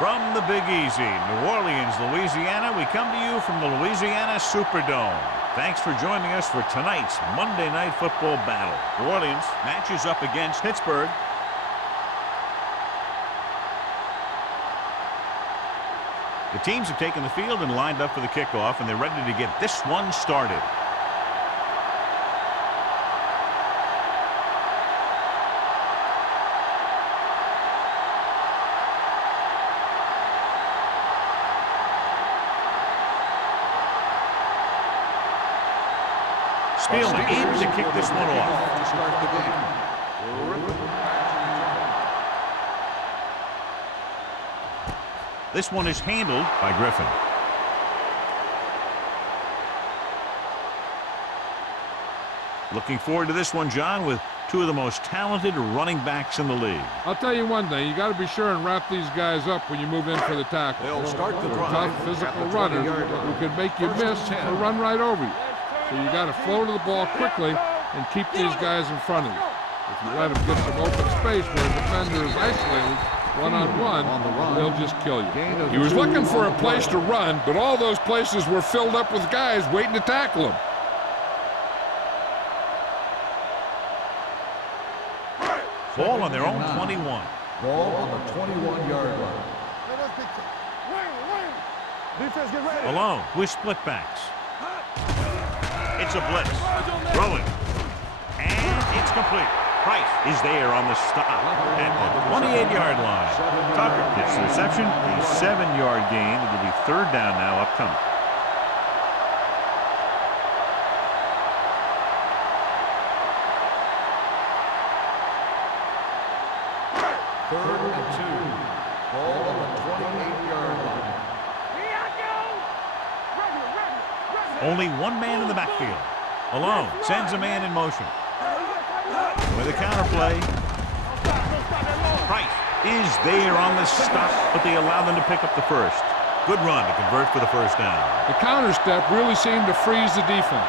From the Big Easy, New Orleans, Louisiana, we come to you from the Louisiana Superdome. Thanks for joining us for tonight's Monday Night Football battle. New Orleans matches up against Pittsburgh. The teams have taken the field and lined up for the kickoff, and they're ready to get this one started. Spielman aims to kick this one off. To start the game. This one is handled by Griffin. Looking forward to this one, John, with two of the most talented running backs in the league. I'll tell you one thing, you got to be sure and wrap these guys up when you move in for the tackle. They'll start the drive. Tough physical runners who can make you miss or run right over you. So you got to flow to the ball quickly and keep these guys in front of you. If you let them get some open space where the defender is isolated, one-on-one, they'll just kill you. He was looking for a place to run, but all those places were filled up with guys waiting to tackle him. Ball on their own 21. Ball on the 21-yard line. Alone with split backs. It's a blitz. Throwing. And it's complete. Price is there on the stop at the 28-yard line. Tucker gets the reception. A 7-yard gain. It'll be third down now upcoming. Third and 2. Ball on the 28-yard line. Only one man in the backfield. Alone sends a man in motion. With a counter play. Price is there on the stop, but they allow them to pick up the first. Good run to convert for the first down. The counter step really seemed to freeze the defense.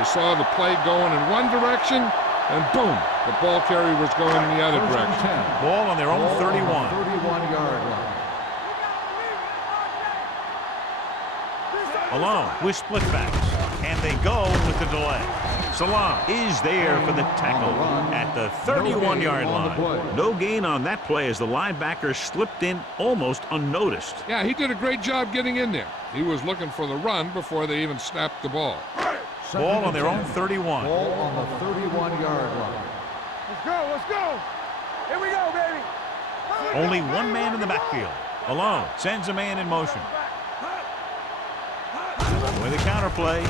They saw the play going in one direction, and boom, the ball carrier was going in the other direction. Ball on their own 31. 31-yard line. Alone with split backs, and they go with the delay. Salam is there for the tackle at the 31-yard line. No gain on that play as the linebacker slipped in almost unnoticed. Yeah, he did a great job getting in there. He was looking for the run before they even snapped the ball. Ball on their own 31. Ball on the 31-yard line. Let's go, let's go. Here we go, baby. Only one man in the backfield. Alone sends a man in motion. With a counter play.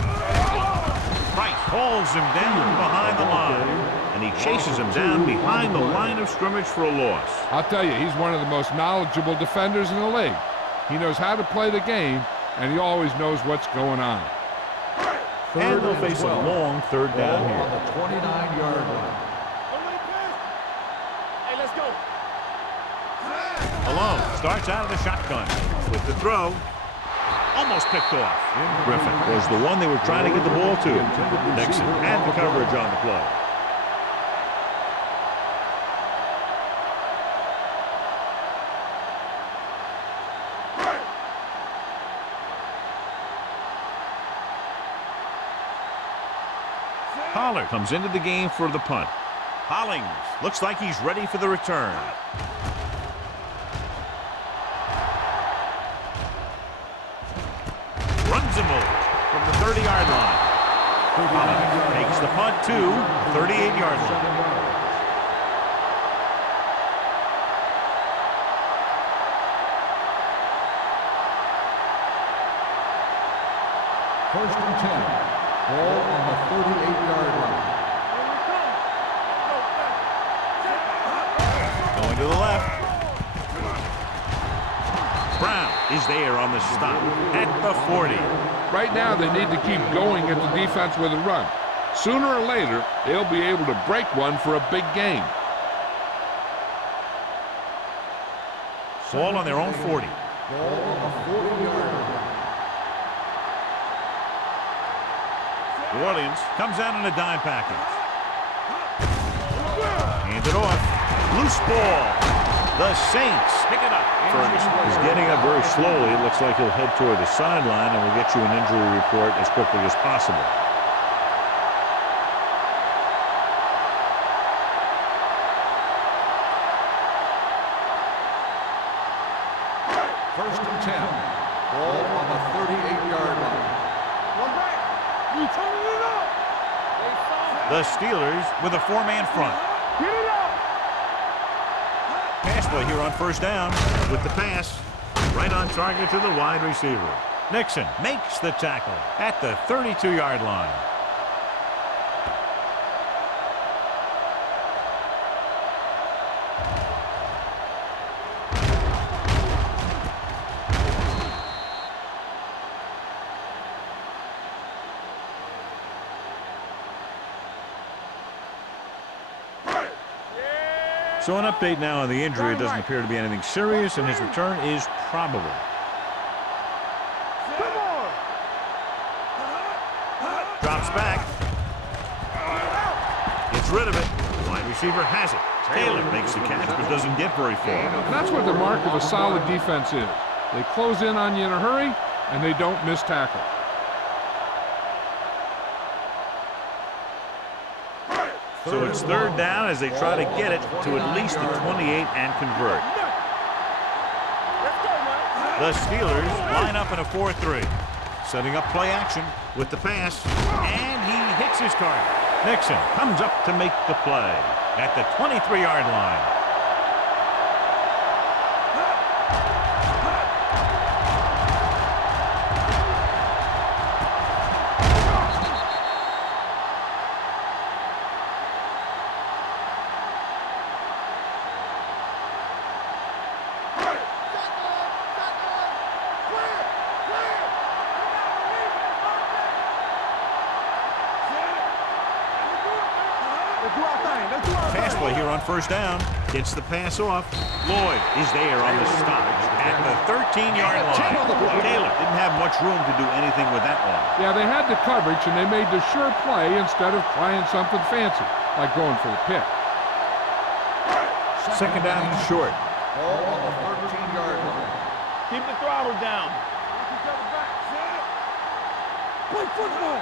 Price hauls him down behind the line, and he chases him down behind the line of scrimmage for a loss. I'll tell you, he's one of the most knowledgeable defenders in the league. He knows how to play the game, and he always knows what's going on. And they'll face a long third down here. On the 29-yard line. Hey, let's go. Alone starts out of the shotgun with the throw. Almost picked off. Griffin was the one they were trying to get the ball to. Nixon had the coverage on the play. Pollard comes into the game for the punt. Hollings looks like he's ready for the return. Runs him over from the 30-yard line. Hollings takes the punt to 38-yard line. First and 10. Ball on the 38-yard line. Going to the left. Brown is there on the stop at the 40. Right now, they need to keep going at the defense with a run. Sooner or later, they'll be able to break one for a big game. Ball on their own 40. Ball on the 40-yard line. New Orleans comes out in a dime package. Hand it off. Loose ball. The Saints pick it up. Ferguson is getting up very slowly. It looks like he'll head toward the sideline, and we'll get you an injury report as quickly as possible. First and 10. Ball on the 38-yard line. One back. You turning it up. The Steelers with a 4-man front. Get it up. Pass play here on first down with the pass. Right on target to the wide receiver. Nixon makes the tackle at the 32-yard line. So an update now on the injury. It doesn't appear to be anything serious, and his return is probable. Come on. Drops back. Gets rid of it. The wide receiver has it. Taylor makes the catch, but doesn't get very far. And that's what the mark of a solid defense is. They close in on you in a hurry, and they don't miss tackle. So it's third down as they try to get it to at least the 28 and convert. The Steelers line up in a 4-3. Setting up play action with the pass, and he hits his target. Nixon comes up to make the play at the 23-yard line. Pass play here on first down. Gets the pass off. Lloyd is there on the stop at the 13-yard line. Taylor didn't have much room to do anything with that one. Yeah, they had the coverage, and they made the sure play instead of trying something fancy, like going for the pick. Second down and short. Ball on the 13-yard line. Keep the throttle down. Play football.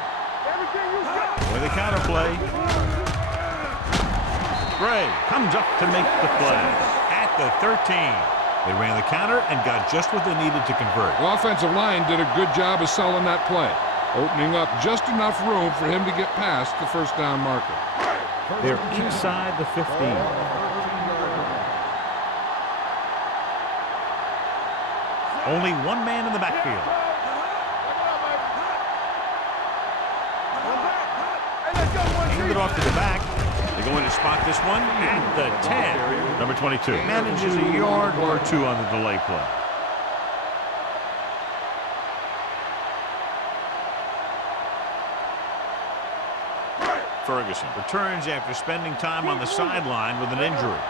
Everything you got. With a counter play. Gray comes up to make the play at the 13. They ran the counter and got just what they needed to convert. The offensive line did a good job of selling that play, opening up just enough room for him to get past the first down marker. They're inside the 15. Only one man in the backfield. Hand it off to the back. They're going to spot this one at the 10. Number 22 manages a yard or two on the delay play. Ferguson returns after spending time on the sideline with an injury.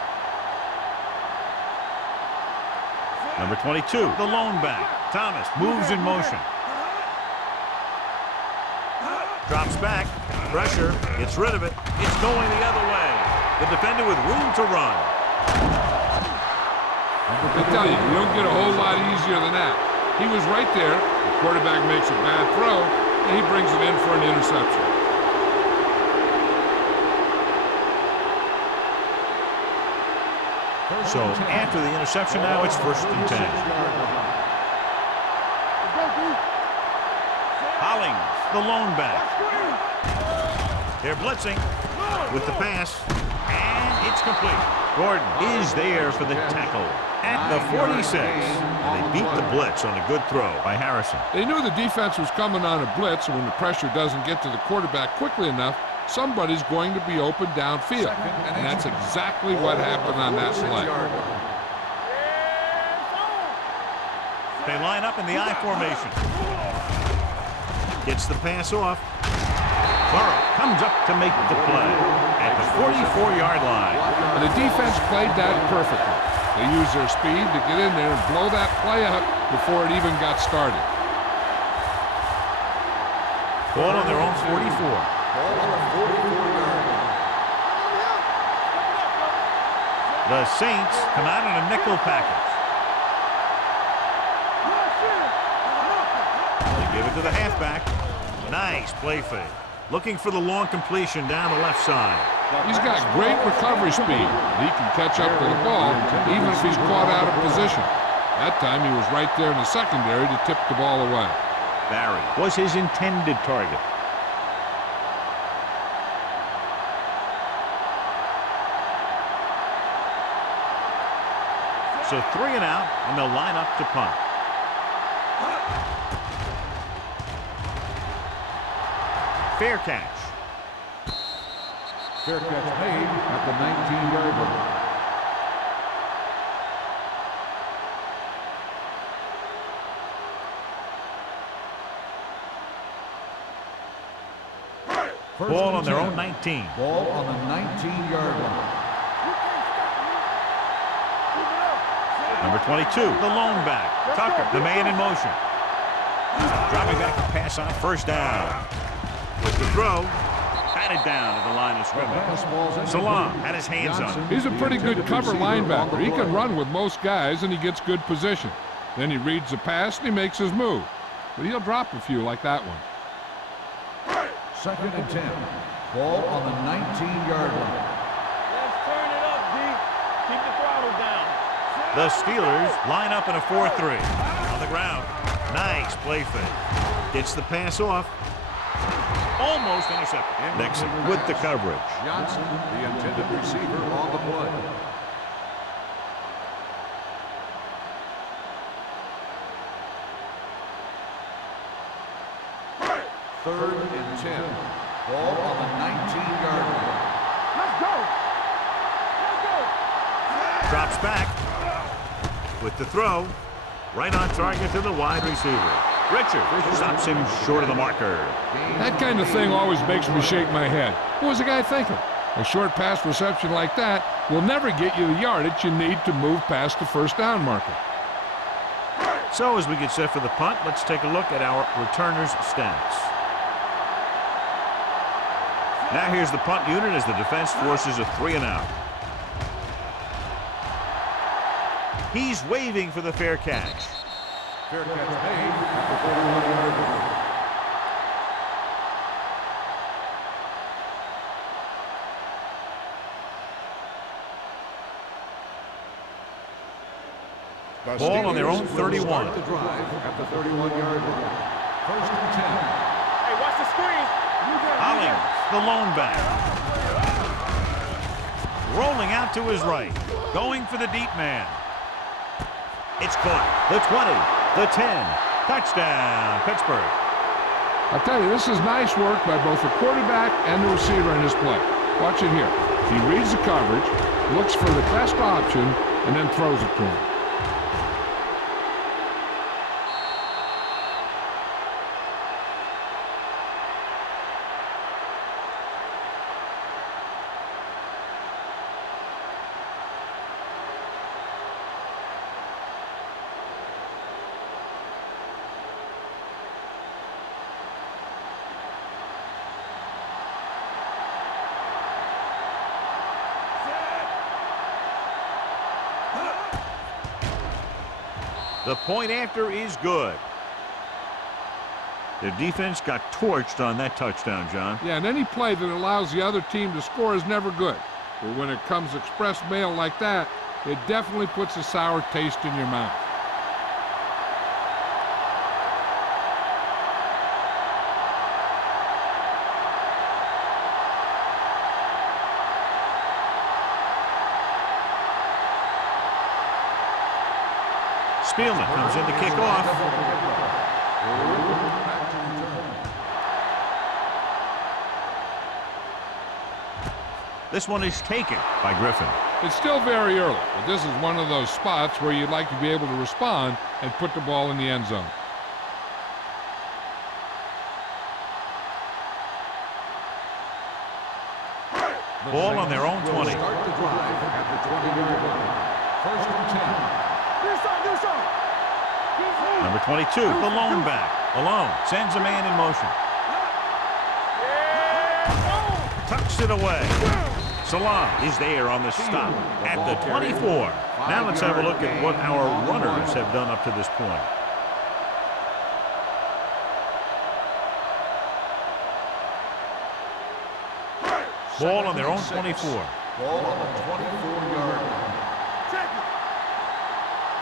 Number 22, the lone back. Thomas moves in motion. Drops back. Pressure. Gets rid of it. It's going the other way. The defender with room to run. I tell you, you don't get a whole lot easier than that. He was right there. The quarterback makes a bad throw, and he brings it in for an interception. So after the interception now, it's first and 10. Hollings, the lone back. They're blitzing with the pass, and it's complete. Gordon is there for the tackle at the 46. And they beat the blitz on a good throw by Harrison. They knew the defense was coming on a blitz, and when the pressure doesn't get to the quarterback quickly enough, somebody's going to be open downfield. And that's exactly what happened on that play. They line up in the I formation. Gets the pass off. Burrow comes up to make the play at the 44-yard line. And the defense played that perfectly. They used their speed to get in there and blow that play up before it even got started. Ball on their own 44. Ball on the 44-yard line. The Saints come out in a nickel package. They give it to the halfback. Nice play fake. Looking for the long completion down the left side. He's got great recovery speed. He can catch up to the ball even if he's caught out of position. That time he was right there in the secondary to tip the ball away. Barry was his intended target. So 3 and out, and they'll line up to punt. Fair catch. Fair catch made at the 19-yard line. Ball on their own 19. Ball on the 19-yard line. Number 22, the lone back. Tucker, the man in motion. Dropping back to pass on first down. With the throw, batted down at the line of scrimmage. Salam had his hands on him. He's a pretty good cover linebacker. He can run with most guys, and he gets good position. Then he reads the pass, and he makes his move. But he'll drop a few like that one. 2nd and 10. Ball on the 19-yard line. Let's turn it up, D. Keep the throttle down. The Steelers line up in a 4-3. On the ground. Nice play fake. Gets the pass off. Almost intercepted. Nixon with the coverage. Johnson, the intended receiver, on the play. Third and 10. Ball on the 19-yard line. Let's go. Let's go. Drops back. With the throw. Right on target to the wide receiver. Richard stops him short of the marker. That kind of thing always makes me shake my head. What was the guy thinking? A short pass reception like that will never get you the yardage you need to move past the first down marker. So as we get set for the punt, let's take a look at our returners' stats. Now here's the punt unit as the defense forces a 3 and out. He's waving for the fair catch. Fair catch made at the 41-yard line. Ball on their own 31. The drive at the 31-yard line. 1st and 10. Hey, watch the screen. Hollings, the lone back. Rolling out to his right. Going for the deep man. It's caught. The 20, the 10. Touchdown, Pittsburgh. I'll tell you, this is nice work by both the quarterback and the receiver in his play. Watch it here. He reads the coverage, looks for the best option, and then throws it to him. The point after is good. Their defense got torched on that touchdown, John. Yeah, and any play that allows the other team to score is never good. But when it comes express mail like that, it definitely puts a sour taste in your mouth. Spielman comes in to kick off. This one is taken by Griffin. It's still very early, but this is one of those spots where you'd like to be able to respond and put the ball in the end zone. Ball on their own 20. Start the drive at the 20-yard line. 1st and 10. Number 22, the lone back. Alone, sends a man in motion. Tucks it away. Salah is there on the stop at the 24. Now let's have a look at what our runners have done up to this point. Ball on their own 24. Ball on the 24-yard line. Check it.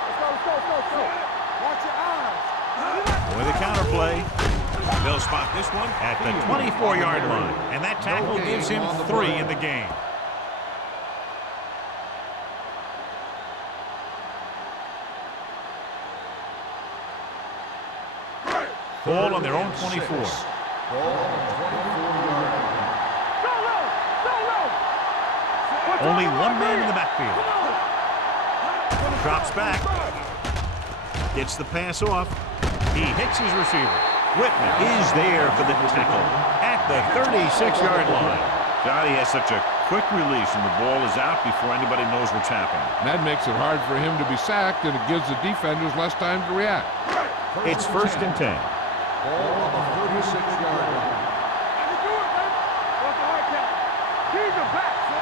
Let's go. Watch your eyes. With a counter play, they'll spot this one at the 24-yard line. And that tackle gives him 3 in the game. Ball on their own 24. Ball on the 24-yard line. Only one man in the backfield. Drops back. Gets the pass off. He hits his receiver. Whitman is there for the tackle at the 36-yard line. Johnny has such a quick release, and the ball is out before anybody knows what's happening. That makes it hard for him to be sacked, and it gives the defenders less time to react. It's 1st and 10. Ball on the 36-yard line.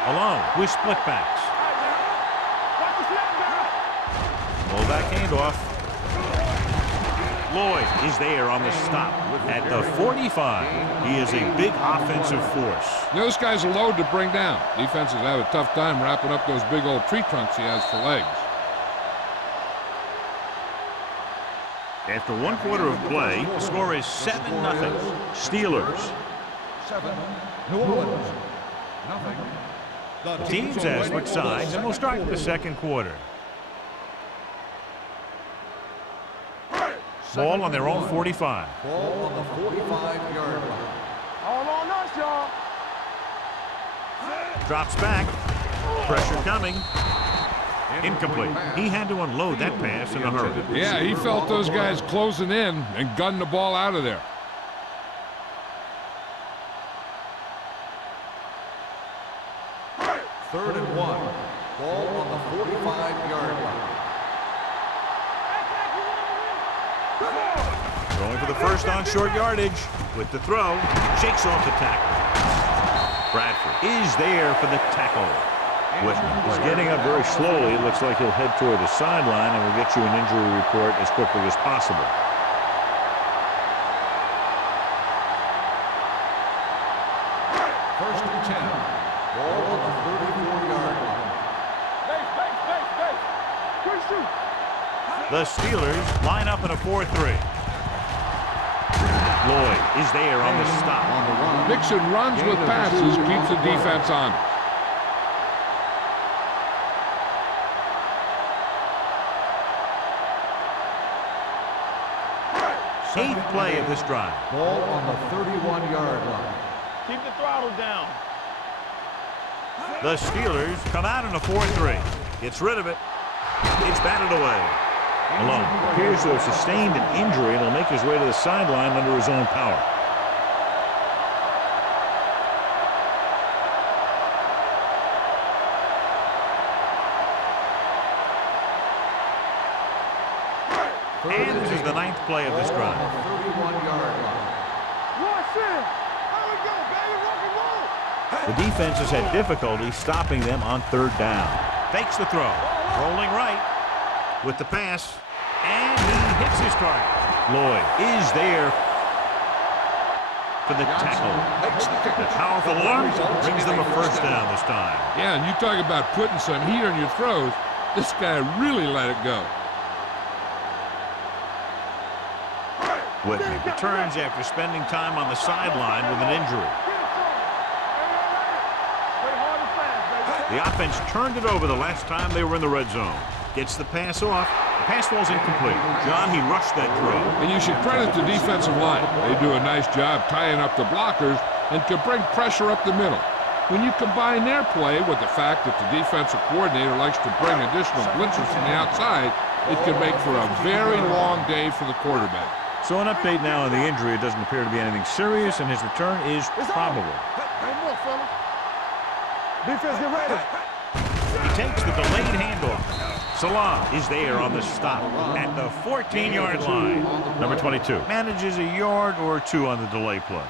Alone with split backs. Pull back handoff. Lloyd is there on the stop at the 45. He is a big offensive force. Those guys are load to bring down. Defenses have a tough time wrapping up those big old tree trunks he has for legs. After 1 quarter of play, the score is 7-0. Steelers. 7, New Orleans. Nothing. The teams have switched sides, and we'll start the second quarter. Ball on their own 45. Ball on the 45-yard line. All on us, y'all. Drops back. Pressure coming. Incomplete. He had to unload that pass in a hurry. Yeah, he felt those guys closing in and gunned the ball out of there. Third and 1. Ball on the 45-yard line. Throwing for the first on short yardage. With the throw, shakes off the tackle. Bradford is there for the tackle. Whitman is getting up very slowly. It looks like he'll head toward the sideline, and we'll get you an injury report as quickly as possible. First and 10. Ball on the 34-yard line. Quick shoot. The Steelers line up in a 4-3. Lloyd is there on the stop. On the run. Mixon runs with passes, keeps the defense on. 8th play of this drive. Ball on the 31-yard line. Keep the throttle down. The Steelers come out in a 4-3. Gets rid of it. It's batted away. Malone appears to have sustained an injury and will make his way to the sideline under his own power. And this is the 9th play of this drive. 31-yard line. Watch it. There we go, baby. Rock and roll. The defense has had difficulty stopping them on 3rd down. Fakes the throw. Rolling right with the pass. And he hits his target. Lloyd is there for the tackle. The powerful arm brings them a first down this time. Yeah, and you talk about putting some heat on your throws. This guy really let it go. Whitman returns after spending time on the sideline with an injury. The offense turned it over the last time they were in the red zone. Gets the pass off. The pass falls incomplete. John, he rushed that throw. And you should credit the defensive line. They do a nice job tying up the blockers and can bring pressure up the middle. When you combine their play with the fact that the defensive coordinator likes to bring additional blitzers from the outside, it can make for a very long day for the quarterback. So an update now on the injury. It doesn't appear to be anything serious, and his return is probable. One more, fella. Defense, get ready. He takes the delayed handoff. Salah is there on the stop at the 14-yard line. Number 22 manages a yard or two on the delay play.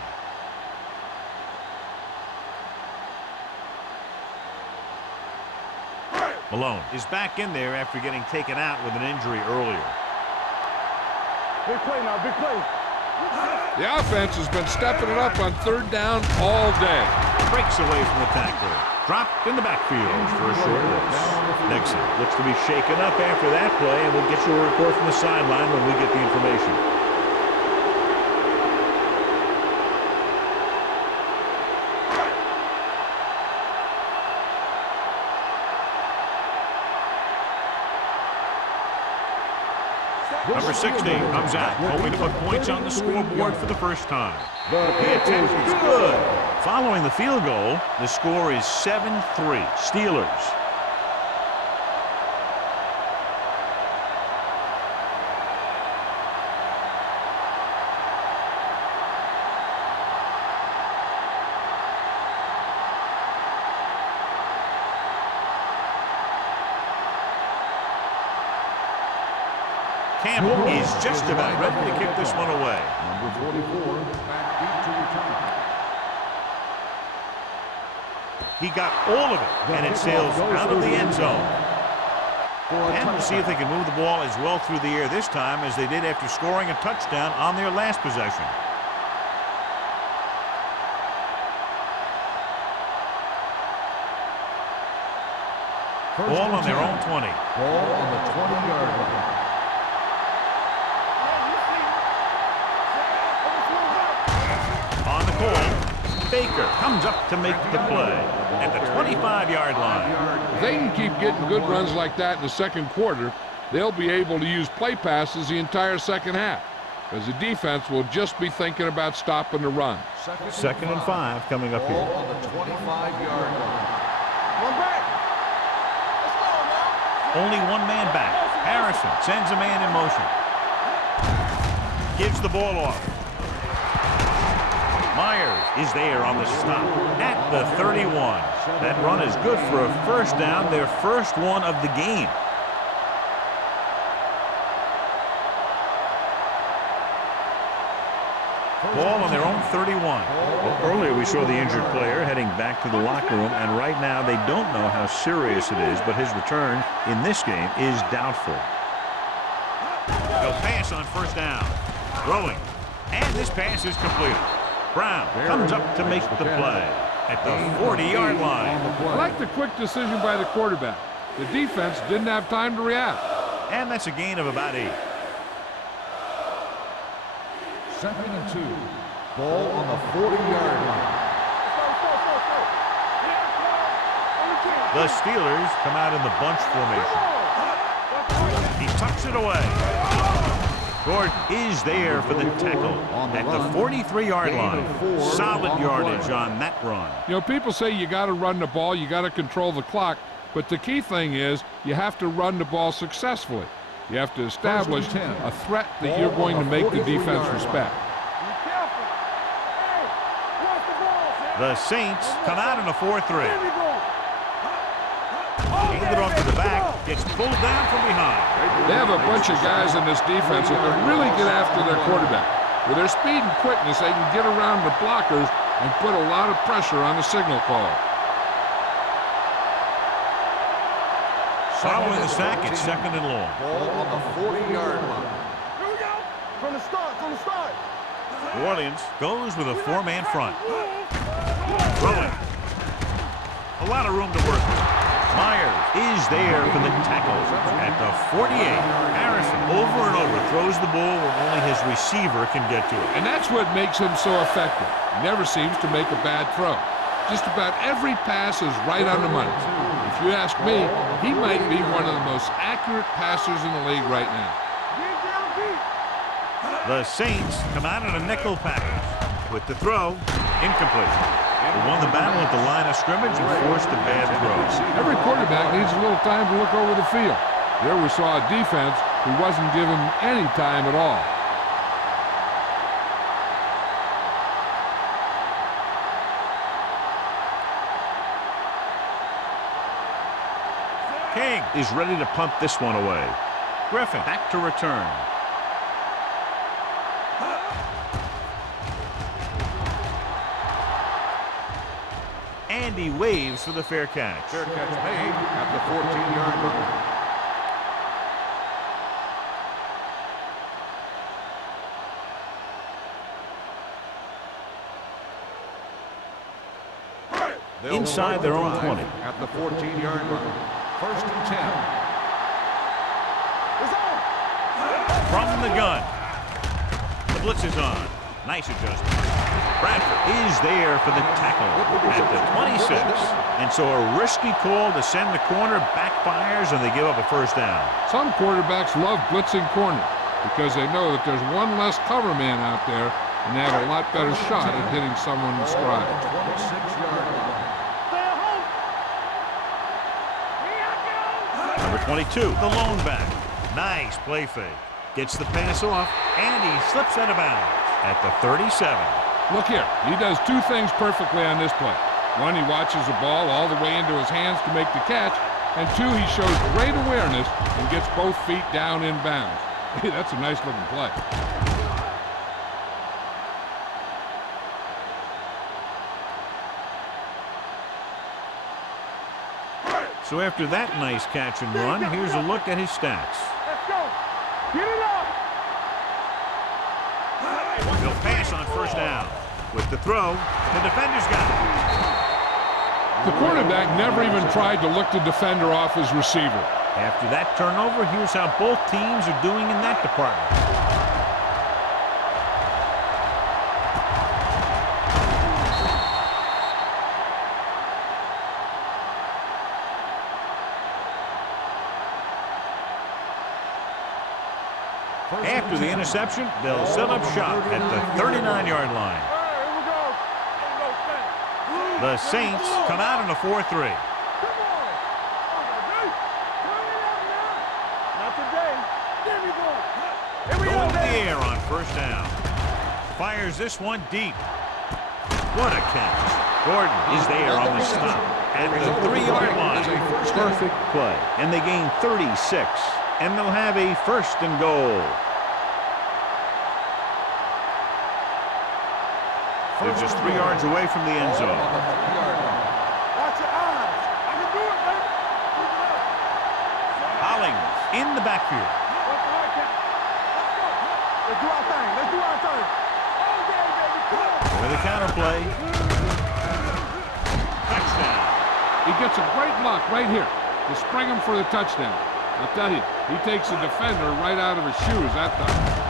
Malone is back in there after getting taken out with an injury earlier. Big play now, big play. The offense has been stepping it up on third down all day. Breaks away from the tackler. Dropped in the backfield for a short loss. Nixon looks to be shaken up after that play, and we'll get you a report from the sideline when we get the information. Number 16 comes out, hoping to put points on the scoreboard for the first time. The attempt is good. Following the field goal, the score is 7-3 Steelers. Campbell is just about ready to kick this one away. Number 44, back deep to return. He got all of it, and it sails out of the end zone. And we'll see if they can move the ball as well through the air this time as they did after scoring a touchdown on their last possession. Ball on their own 20. Ball on the 20-yard line. On the call, Baker comes up to make the play at the 25-yard line. If they can keep getting good runs like that in the second quarter, they'll be able to use play passes the entire second half, because the defense will just be thinking about stopping the run. Second and 5 coming up here. Ball on the 25-yard line. One back. Let's go, man. Only one man back. Harrison sends a man in motion. Gives the ball off. Myers is there on the stop at the 31. That run is good for a first down, their first one of the game. Ball on their own 31. Well, earlier we saw the injured player heading back to the locker room, and right now they don't know how serious it is, but his return in this game is doubtful. They'll pass on first down. Throwing. And this pass is completed. Brown comes up to make the play at the 40-yard line. I like the quick decision by the quarterback. The defense didn't have time to react. And that's a gain of about 8. Second and 2. Ball on the 40-yard line. The Steelers come out in the bunch formation. He tucks it away. Gordon is there for the tackle at the 43-yard line. Solid yardage on that run. You know, people say you got to run the ball, you got to control the clock, but the key thing is you have to run the ball successfully. You have to establish a threat that you're going to make the defense respect. The Saints come out in a 4-3. Handed off to the back, gets pulled down from behind. They have a bunch of guys in this defense that can really get after their quarterback. With their speed and quickness, they can get around the blockers and put a lot of pressure on the signal caller. Following the sack, it's second and long. Ball on the 40-yard line. Here we go. From the start, from the start. New Orleans goes with a 4-man front. Throwing. A lot of room to work with. Myers is there for the tackle at the 48. Harrison over and over throws the ball where only his receiver can get to it. And that's what makes him so effective. He never seems to make a bad throw. Just about every pass is right on the money. If you ask me, he might be one of the most accurate passers in the league right now. The Saints come out in a nickel package with the throw incomplete. They won the battle at the line of scrimmage and forced a bad throw. Every quarterback needs a little time to look over the field. There we saw a defense who wasn't given any time at all. King is ready to punt this one away. Griffin back to return. And And he waves for the fair catch. Fair catch made at the 14-yard line. Inside their own 20. At the 14-yard line. 1st and 10. From the gun. The blitz is on. Nice adjustment. Bradford is there for the tackle at the 26. And so a risky call to send the corner backfires, and they give up a first down. Some quarterbacks love blitzing corner because they know that there's one less cover man out there, and they have a lot better shot at hitting someone in stride. 26-yard line. Number 22, the lone back. Nice play fake. Gets the pass off, and he slips out of bounds at the 37. Look here. He does two things perfectly on this play. One, he watches the ball all the way into his hands to make the catch. And two, he shows great awareness and gets both feet down in bounds. Hey, that's a nice-looking play. So after that nice catch and run, here's a look at his stats. Let's go. Get it up. He'll pass on first down. With the throw, the defender's got it. The quarterback never even tried to look the defender off his receiver. After that turnover, here's how both teams are doing in that department. After the interception, they'll set up shop at the 39-yard line. Here we go. The Saints come out in a 4-3. Come on. Not today. Give me ball. Here we Going go, to the baby. air on first down. Fires this one deep. What a catch. Gordon is there on the stop at the 3-yard line. Perfect play. And they gain 36. And they'll have a 1st and goal. They're just 3 yards away from the end zone. Watch your eyes. I can do it, baby. Keep it up. Hollings in the backfield. What's the right count? Let's go. Let's do our thing. Let's do our thing. Okay, baby. Come on. With a counter play. Touchdown. He gets a great look right here to spring him for the touchdown. I'll tell you, he takes the defender right out of his shoes that time.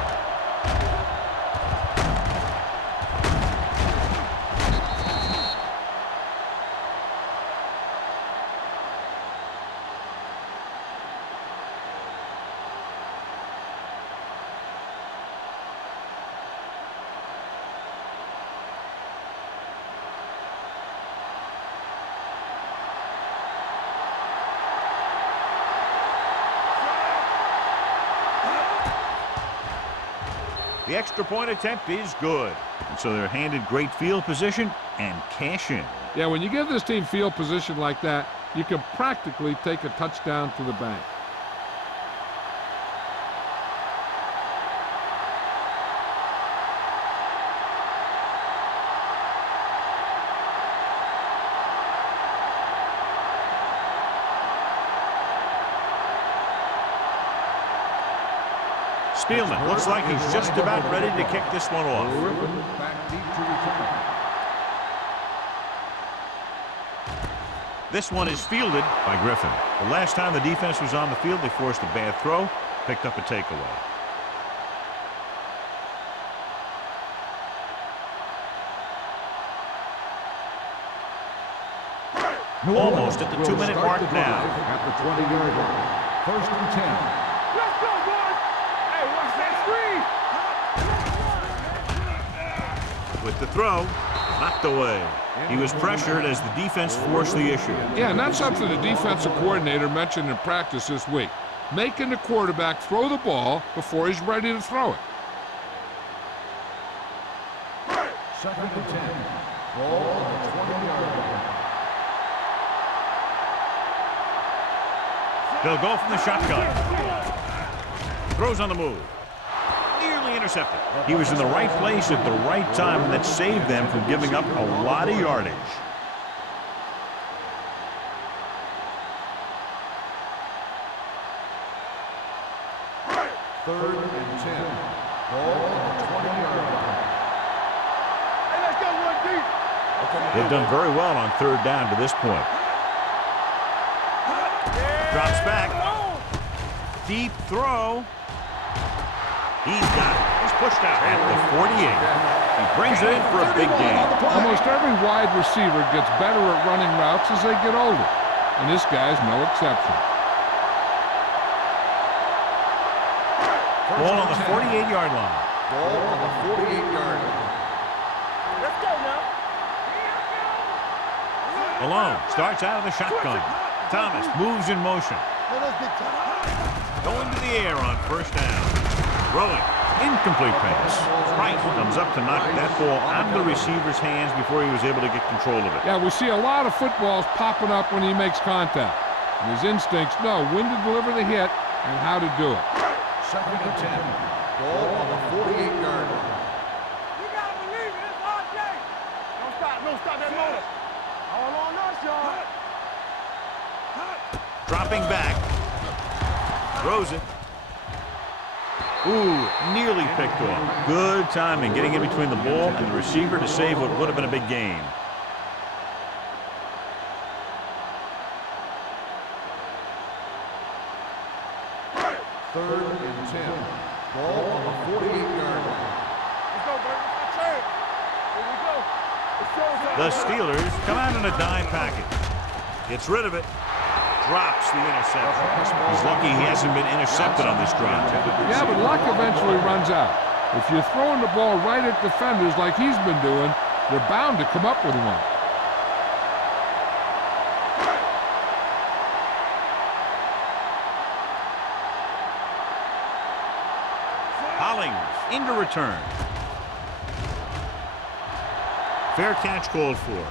The extra point attempt is good. And so they're handed great field position and cash in. Yeah, when you give this team field position like that, you can practically take a touchdown to the bank. Spielman looks like he's just about ready to kick this one off. Back deep to return. This one is fielded by Griffin. The last time the defense was on the field, they forced a bad throw, picked up a takeaway. Almost at the 2-minute mark now. At the 20-yard line. 1st and 10. Let's go, boys. Hey, watch that screen. With the throw, knocked away. He was pressured as the defense forced the issue. Yeah, and that's something the defensive coordinator mentioned in practice this week. Making the quarterback throw the ball before he's ready to throw it. 2nd and 10. Ball on the 20-yard line. They'll go from the shotgun. Throws on the move. Nearly intercepted. He was in the right place at the right time, and that saved them from giving up a lot of yardage. 3rd and 10. Ball on the 20-yard line. Hey, let's go one deep. They've done very well on 3rd down to this point. Drops back. Deep throw. He's got it. He's pushed out at the 48. He brings it in for a big gain. Almost every wide receiver gets better at running routes as they get older, and this guy's no exception. Ball on the 48-yard line. Ball on the 48-yard line. Let's go now. Malone starts out of the shotgun. Thomas moves in motion. Going to the air on 1st down. Throwing. Incomplete pass. Price comes up to knock that ball out of the receiver's hands before he was able to get control of it. Yeah, we see a lot of footballs popping up when he makes contact. And his instincts know when to deliver the hit and how to do it. 2nd and 10. Ball on the 48-yard line. You gotta believe it. It's our day. Don't stop that motor. All on us, y'all. Dropping back. Throws it. Ooh, nearly picked off. Good timing, getting in between the ball and the receiver to save what would have been a big gain. Third and 10. Ball on the 48-yard line. Let's go, baby. Let's go. Here we go. It's showtime. The Steelers come out in a dime package. Gets rid of it. Drops the interception. He's lucky he hasn't been intercepted on this drive. Yeah, but luck eventually runs out. If you're throwing the ball right at defenders like he's been doing, they're bound to come up with one. Hollings into return. Fair catch called for.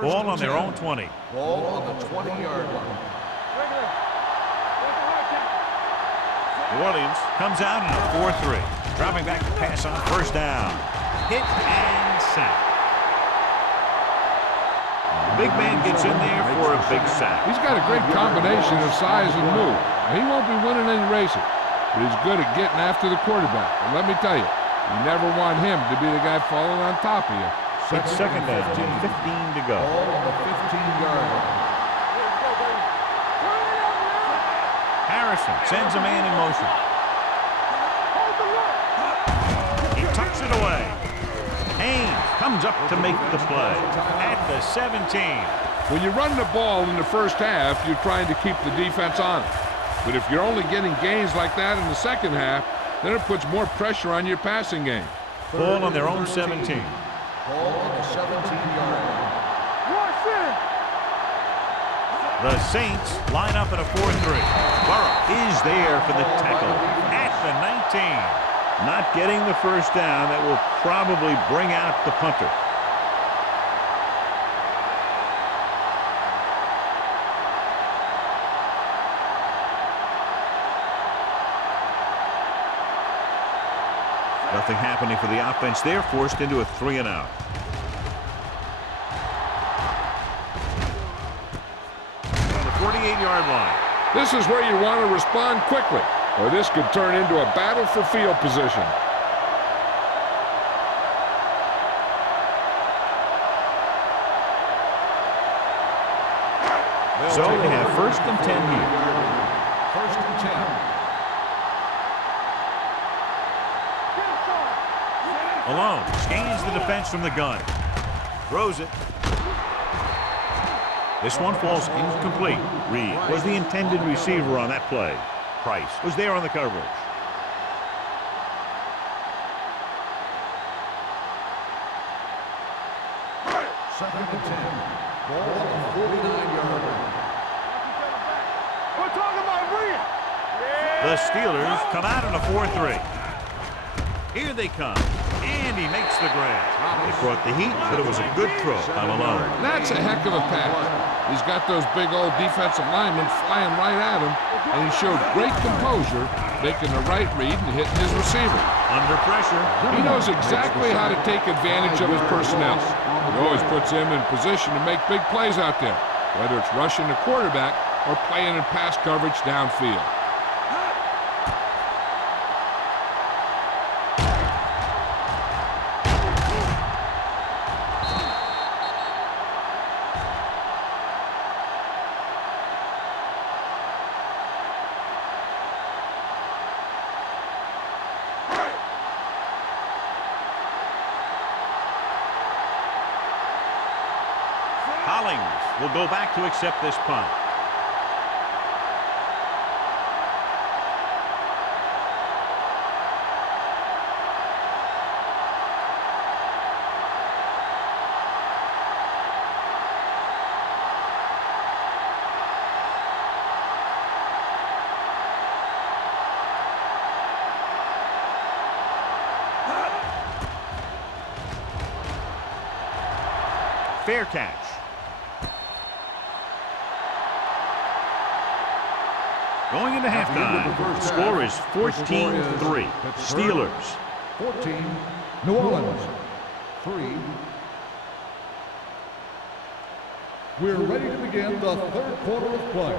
Ball on their own 20. Ball on the 20-yard line. New Orleans comes out in a 4-3. Dropping back to pass on 1st down. Hit and sack. The big man gets in there for a big sack. He's got a great combination of size and move. He won't be winning any races, but he's good at getting after the quarterback. And let me tell you, you never want him to be the guy falling on top of you. It's 2nd down, 15 to go. Ball on the 15-yard line. Harrison sends a man in motion. He tucks it away. Haynes comes up to make the play at the 17. When you run the ball in the first half, you're trying to keep the defense on it. But if you're only getting gains like that in the second half, then it puts more pressure on your passing game. Ball on their own 17. Ball on the 17-yard line. The Saints line up in a 4-3. Burrow is there for the tackle at the 19. Not getting the 1st down. That will probably bring out the punter. Nothing happening for the offense. They're forced into a 3-and-out. On the 48-yard line. This is where you want to respond quickly, or this could turn into a battle for field position. So they have 1st and 10 here. 1st and 10. Malone scans the defense from the gun. Throws it. This one falls incomplete. Reed was the intended receiver on that play. Price was there on the coverage. Second and 10. Ball on the 49-yard line. We're talking about Reed. The Steelers come out in a 4-3. Here they come. And he makes the grab. It brought the heat, but it was a good throw by Malone. That's a heck of a pass. He's got those big old defensive linemen flying right at him, and he showed great composure, making the right read and hitting his receiver. Under pressure. He knows exactly how to take advantage of his personnel. He always puts him in position to make big plays out there, whether it's rushing the quarterback or playing in pass coverage downfield. Hollings will go back to accept this punt. Fair catch. Going into halftime, the score is 14-3. Steelers. 14, New Orleans. 3. We're ready to begin the third quarter of play.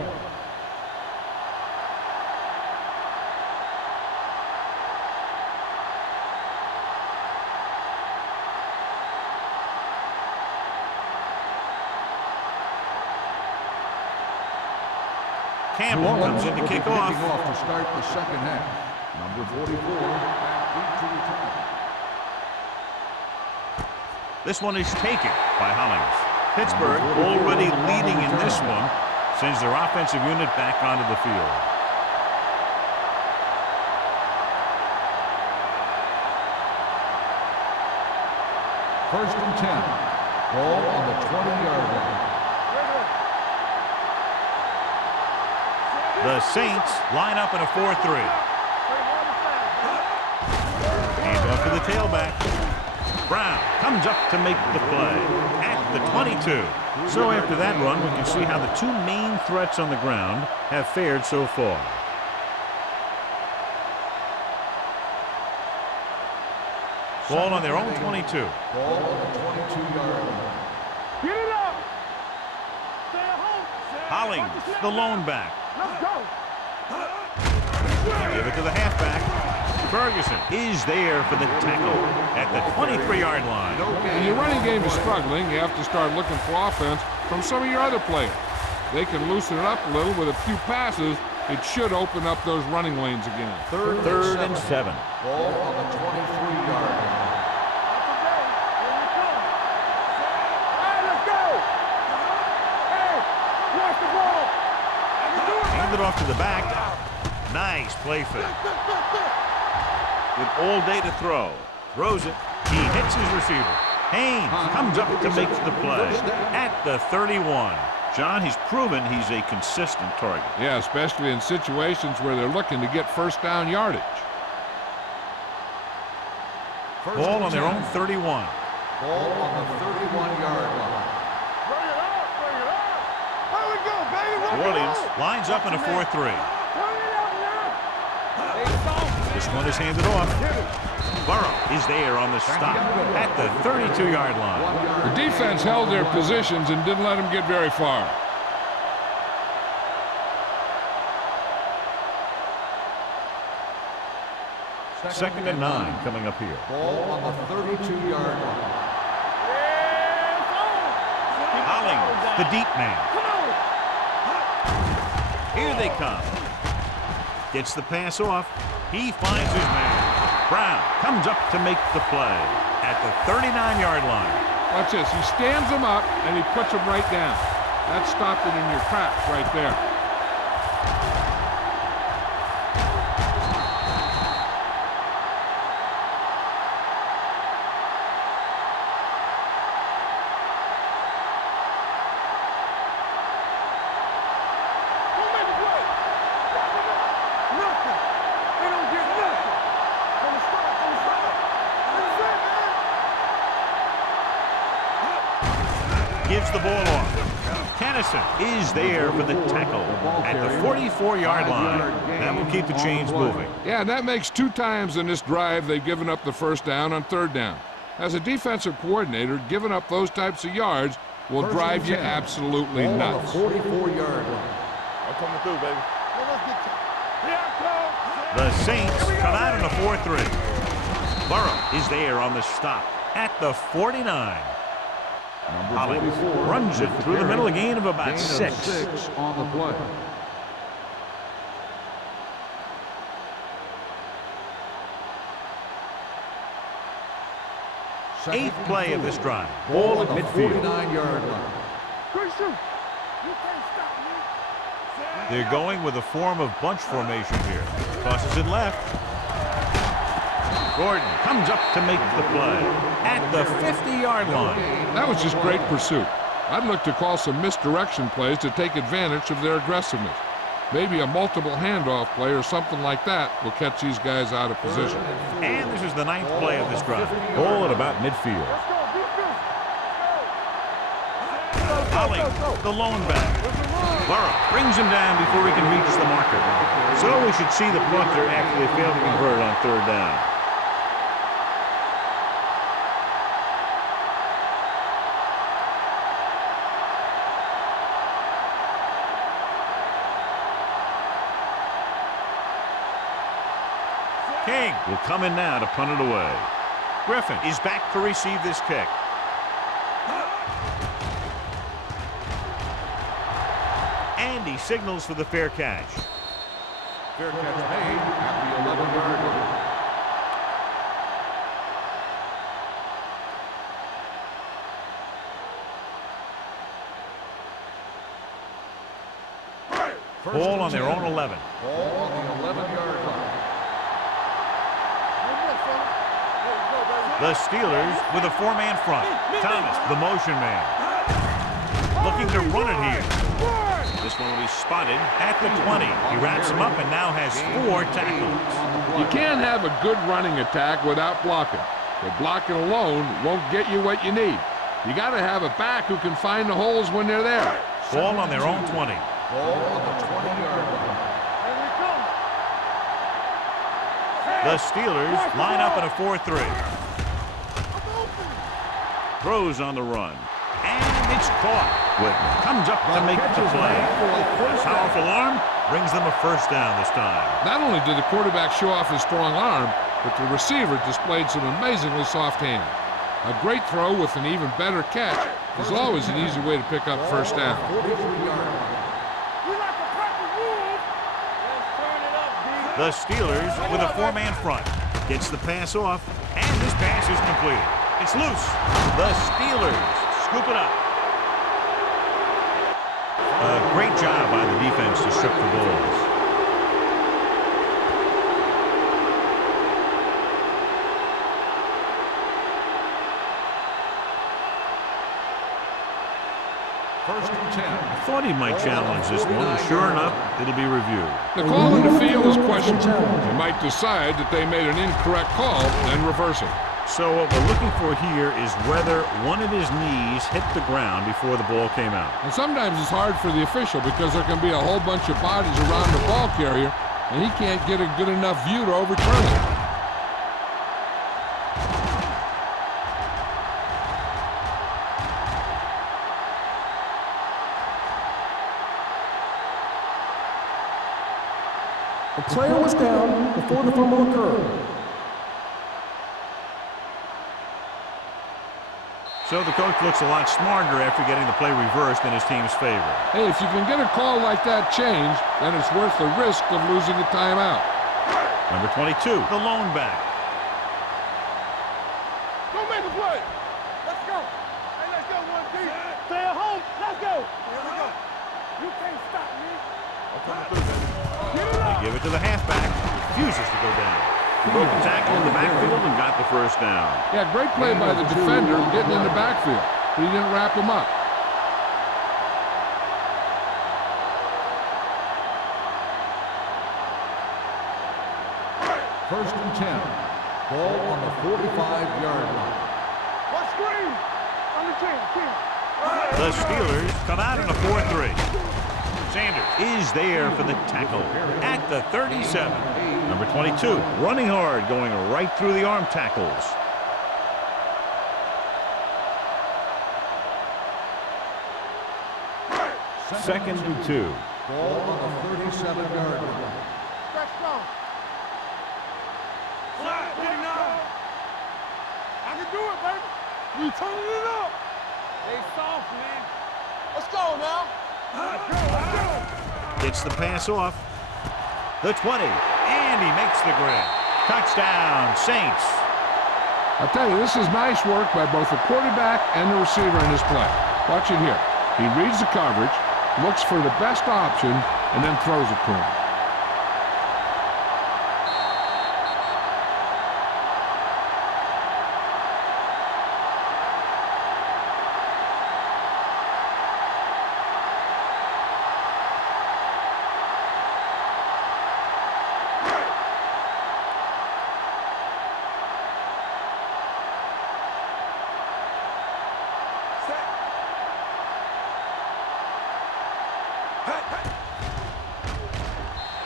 Campbell comes in to kick off. To start the second half. Number 44, back to return. This one is taken by Hollings. Pittsburgh already leading in this one, sends their offensive unit back onto the field. First and 10. Ball on the 20-yard line. The Saints line up in a 4-3. Hand off to the tailback. Brown comes up to make the play at the 22. So after that run, we can see how the two main threats on the ground have fared so far. Ball on their own 22. Ball on the 22-yard line. Get it up! Stay at home! Hollings, the lone back. Let's go! Give it to the halfback. Ferguson is there for the tackle at the 23-yard line. When your running game is struggling, you have to start looking for offense from some of your other players. They can loosen it up a little with a few passes. It should open up those running lanes again. Third and 7. Ball on the 23-yard line. Hand it off to the back. Nice play fake. With all day to throw. Throws it. He hits his receiver. Haynes comes up to make the play at the 31. John, he's proven he's a consistent target. Yeah, especially in situations where they're looking to get first down yardage. Ball on their own 31. Ball on the 31-yard line. Bring it up! Bring it up! Here we go, baby! New Orleans lines up in a 4-3. Bring it up now! This one is handed off. Burrow is there on the stop at the 32-yard line. The defense held their positions and didn't let them get very far. Second and 9 coming up here. Ball on the 32-yard line. Hollings, the deep man. Here they come. Gets the pass off. He finds his man. Brown comes up to make the play at the 39-yard line. Watch this. He stands them up, and he puts them right down. That stopped it in your tracks right there. gives the ball off. Kennison is there for the tackle at the 44-yard line. That will keep the chains moving. Yeah, and that makes 2 times in this drive they've given up the first down on 3rd down. As a defensive coordinator, giving up those types of yards will drive you absolutely nuts. 44-yard line. I'm coming through, baby. The Saints come out in a 4-3. Burrow is there on the stop at the 49. Hollins runs it through the middle, a gain of about 6. 6 on the play. Eighth play of this drive. Ball at midfield. 49-yard line. They're going with a form of bunch formation here. Tosses it left. Gordon comes up to make the play at the 50-yard line. That was just great pursuit. I'd look to call some misdirection plays to take advantage of their aggressiveness. Maybe a multiple handoff play or something like that will catch these guys out of position. And this is the 9th play of this drive. Ball at about midfield. Hollins, the lone back. Burrow brings him down before he can reach the marker. So we should see the punter after they fail to convert on 3rd down. King will come in now to punt it away. Griffin is back to receive this kick. And he signals for the fair catch. Fair catch made at the 11-yard line. Ball on their own 11. Ball on the 11-yard line. The Steelers with a 4-man front. Thomas, the motion man. Looking to run it here. This one will be spotted at the 20. He wraps him up and now has 4 tackles. You can't have a good running attack without blocking. But blocking alone won't get you what you need. You got to have a back who can find the holes when they're there. Ball on their own 20. Ball on the 20-yard line. The Steelers line up in a 4-3. Throws on the run. And it's caught. Whitman comes up to make the play. A powerful arm brings them a 1st down this time. Not only did the quarterback show off his strong arm, but the receiver displayed some amazingly soft hands. A great throw with an even better catch is always an easy way to pick up 1st down. 43-yard line. The Steelers with a 4-man front. Gets the pass off, and this pass is completed. It's loose. The Steelers scoop it up. A great job by the defense to strip the Bulls. First and 10. I thought he might challenge this one, and sure enough, it'll be reviewed. The call in the field is questionable. You might decide that they made an incorrect call and reverse it. So what we're looking for here is whether one of his knees hit the ground before the ball came out. And sometimes it's hard for the official because there can be a whole bunch of bodies around the ball carrier, and he can't get a good enough view to overturn it. The player was down before the fumble occurred. So the coach looks a lot smarter after getting the play reversed in his team's favor. Hey, if you can get a call like that changed, then it's worth the risk of losing a timeout. Number 22, the lone back. Go make a play. Let's go. Hey, let's go, 1D. Stay at home. Let's go. Here we go. You can't stop me. I'm coming through, baby. They give it to the halfback. Refuses to go down. Broke the tackle in the backfield and got the 1st down. Yeah, great play by the defender getting in the backfield, but he didn't wrap him up. First and 10. Ball on the 45-yard line. What screen? On the 10. The Steelers come out in a 4-3. Sanders is there for the tackle at the 37. Number 22, running hard, going right through the arm tackles. Second and 2. Ball on the 37-yard line. Stretch strong. Flat, 89. I can do it, baby. We turning it up. They soft, man. Let's go now. Let's go. Gets the pass off. The 20, and he makes the grab. Touchdown, Saints. I'll tell you, this is nice work by both the quarterback and the receiver in this play. Watch it here. He reads the coverage, looks for the best option, and then throws it to him.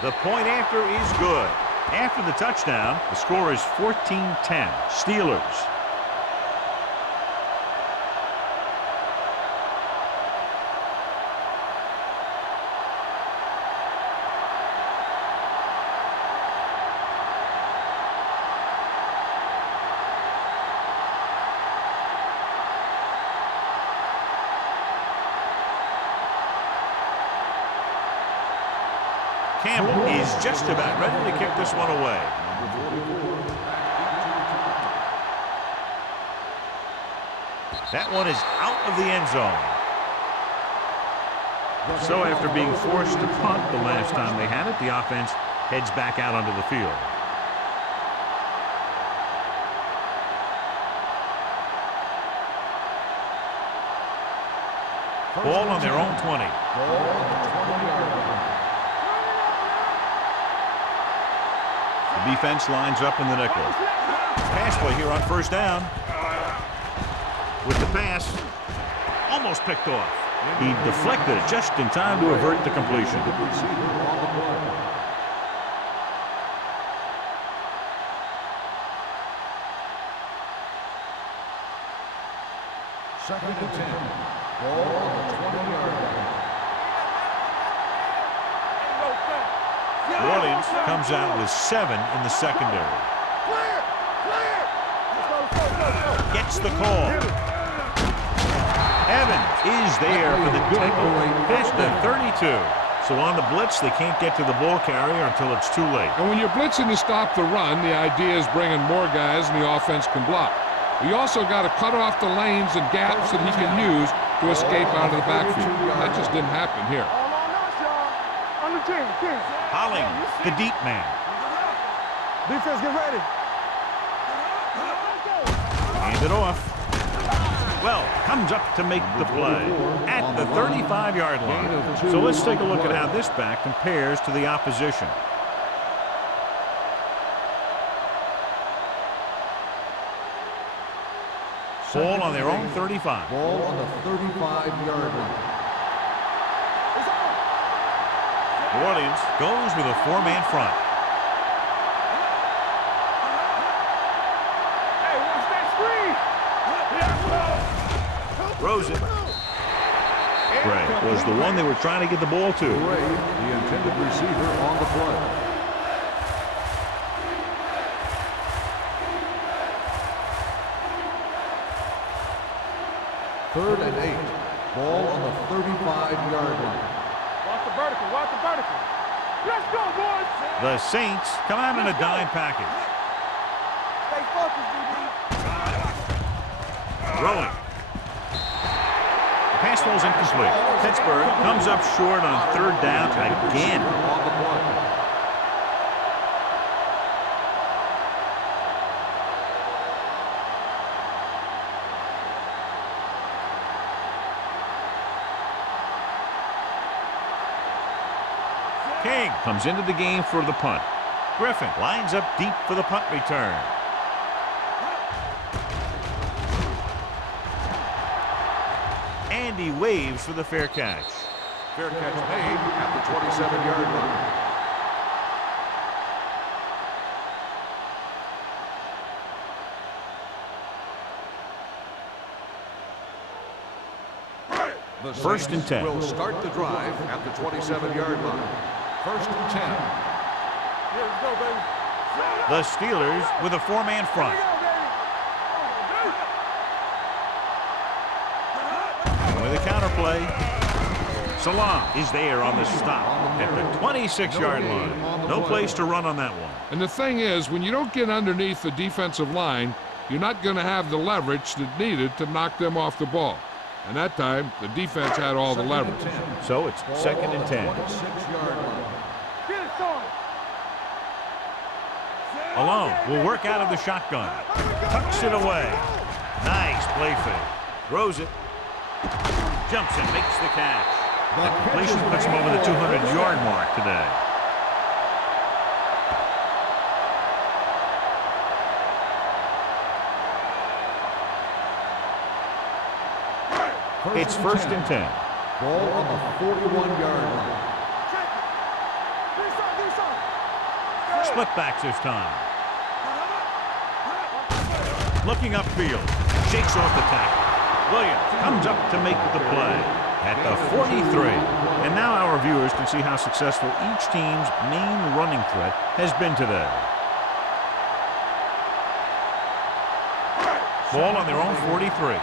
The point after is good. After the touchdown, the score is 14-10. Steelers. Campbell is just about ready to kick this one away. That one is out of the end zone. So after being forced to punt the last time they had it, the offense heads back out onto the field. Ball on their own 20. Ball on the 20-yard line. The defense lines up in the nickel. Pass play here on first down. With the pass, almost picked off. He deflected it just in time to avert the completion. Second and 10. Ball on the 20-yard line. New Orleans comes out with 7 in the secondary. Clear! Clear! Let's go. Gets the call. Evans is there for the tackle past the 32. So on the blitz, they can't get to the ball carrier until it's too late. And when you're blitzing to stop the run, the idea is bringing more guys and the offense can block. But you also got to cut off the lanes and gaps that he can use to escape out of the backfield. That just didn't happen here. All on us, y'all. On the team. Holling, the deep man. Defense, get ready. Hand it off. Well, comes up to make the play at the 35-yard line. So let's take a look at how this back compares to the opposition. Ball on their own 35. Ball on the 35-yard line. New Orleans goes with a 4-man front. Hey, watch that screen. Throws it. Gray was the one they were trying to get the ball to. Gray, the intended receiver on the play. Third and 8. Ball on the 35-yard line. Watch the vertical. Let's go, boys. The Saints come out in a dime package. Stay focused, DB. Throwing. The pass falls incomplete. Pittsburgh comes up short on third down again. On the play. King comes into the game for the punt. Griffin lines up deep for the punt return. And he waves for the fair catch. Fair catch made at the 27-yard line. The First and 10. Will start the drive at the 27-yard line. First and 10. Here we go, baby. The Steelers with a four-man front. With a counterplay. Salam is there on the stop at the 26-yard line. No place to run on that one. And the thing is, when you don't get underneath the defensive line, you're not going to have the leverage that's needed to knock them off the ball. And that time, the defense had all the leverage. So it's second and 10. Alone will work out of the shotgun. Tucks it away. Nice play fake. Throws it. Jumps and makes the catch. That completion puts him over the 200-yard mark today. It's first and 10. Ball on the 41-yard line. Split backs this time. Looking upfield. Shakes off the tackle. Williams comes up to make the play at the 43. And now our viewers can see how successful each team's main running threat has been today. Ball on their own 43. Ball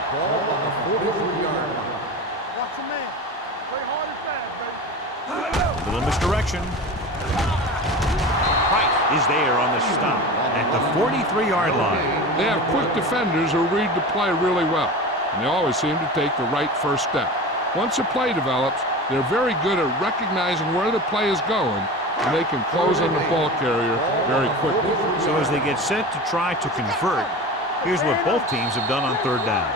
on the 43-yard line. Watch your man. Play hard and fast, baby. Little misdirection. Price is there on the stop at the 43-yard line. They have quick defenders who read the play really well, and they always seem to take the right first step. Once a play develops, they're very good at recognizing where the play is going, and they can close on the ball carrier very quickly. So as they get set to try to convert, here's what both teams have done on third down.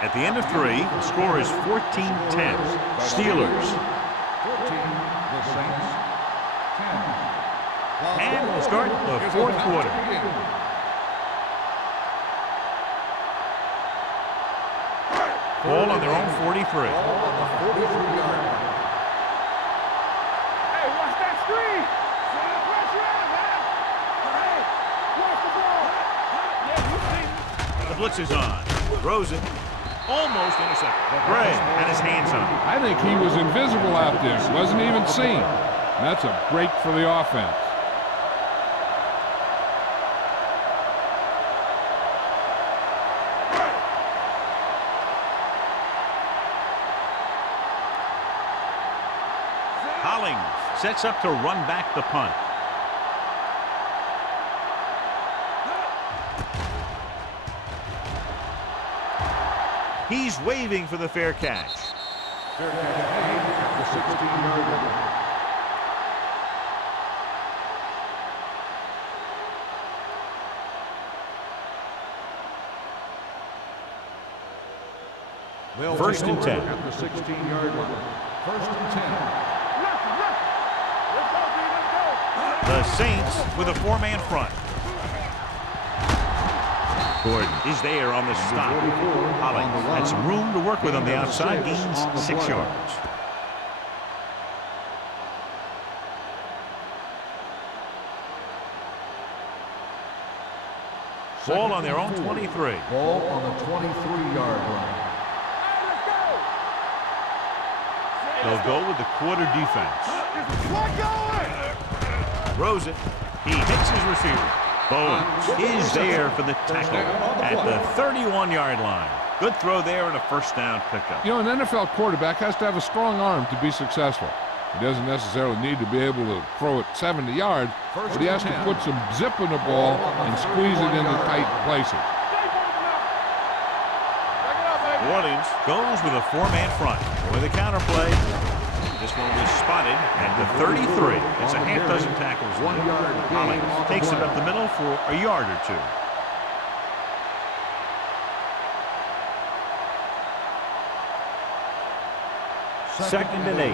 At the end of 3, the score is 14-10. Steelers. 14, the Saints. 10. And we'll start the fourth quarter. Ball on their own 43. Ball on the 43-yard line. Hey, watch that screen. Where's you at, man? Hey, watch the ball. Yeah, you see. The blitz is on. Throws it. Almost intercepted. Gray had his hands on it. I think he was invisible out there. Wasn't even seen. And that's a break for the offense. Hollings sets up to run back the punt. He's waving for the fair catch. Fair catch made at the 16-yard line. First and 10. At the 16-yard line. First and 10. Let's go, B, let's go. The Saints with a four-man front. Gordon is there on the stop. Hollings had some room to work with on the outside, gains 6 yards. Ball on their own 23. Ball on the 23-yard line. They'll go with the quarter defense. Throws it. He hits his receiver. Bowens is there for the tackle at the 31-yard line. Good throw there and a first down pickup. You know, an NFL quarterback has to have a strong arm to be successful. He doesn't necessarily need to be able to throw it 70 yards, but he has to put some zip in the ball and squeeze it into tight places. New Orleans goes with a four-man front. With a counterplay. This one was spotted at the 33. It's a half dozen tackles. Hollings takes it up the middle for a yard or two. Second and 8.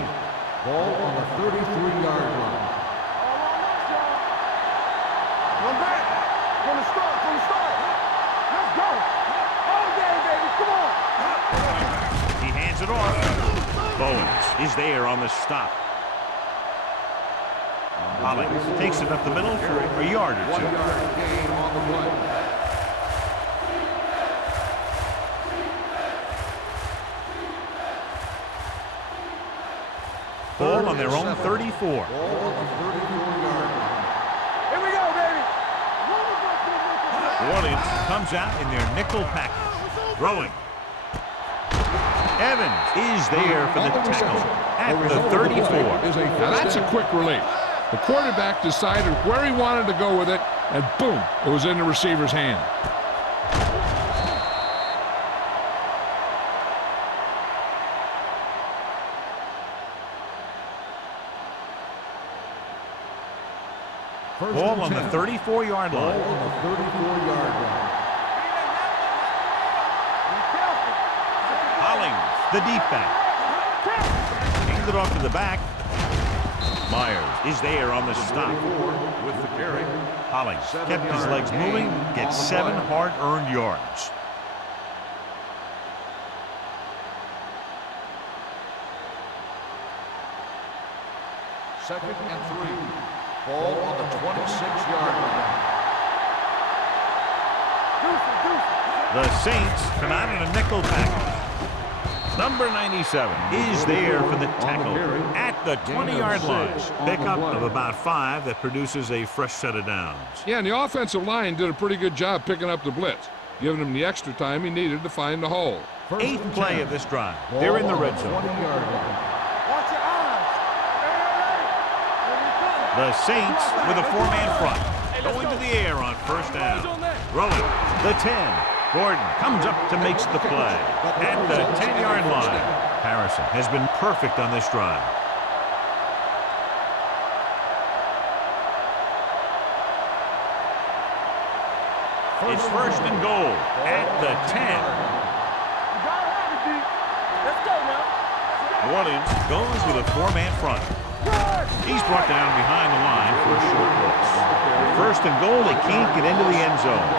Ball on the 33-yard line. One back. From the start, from the start. off. Bowens is there on the stop. Hollings takes it up the middle for a yard or 2. 1 yard gain on the play. Ball on their own 34. Ball on the 34-yard line. Here we go, baby. New Orleans comes out in their nickel package. Throwing. Evans is there for the tackle at the 34. Now that's a quick release. The quarterback decided where he wanted to go with it, and boom, it was in the receiver's hand. Ball on the 34-yard Ball line. on the 34-yard line. Hollings, the deep back. Hands it off to the back. Myers is there on the stop. With the carry. Hollings kept his legs moving, gets 7 hard-earned yards. Second and 3. Ball on the 26-yard line. The Saints come out in a nickel package. Number 97 is there for the tackle at the 20-yard line. Pickup of about 5 that produces a fresh set of downs. Yeah, and the offensive line did a pretty good job picking up the blitz, giving him the extra time he needed to find the hole. 8th play of this drive. They're in the red zone. 20-yard line. Watch your eyes. The Saints with a 4-man front. Going to the air on first down. Throwing. The 10. Gordon comes up to makes the play at the 10-yard line. Harrison has been perfect on this drive. It's first and goal at the 10. Let's go now. New Orleans goes with a 4-man front. He's brought down behind the line for a short loss. First and goal, they can't get into the end zone.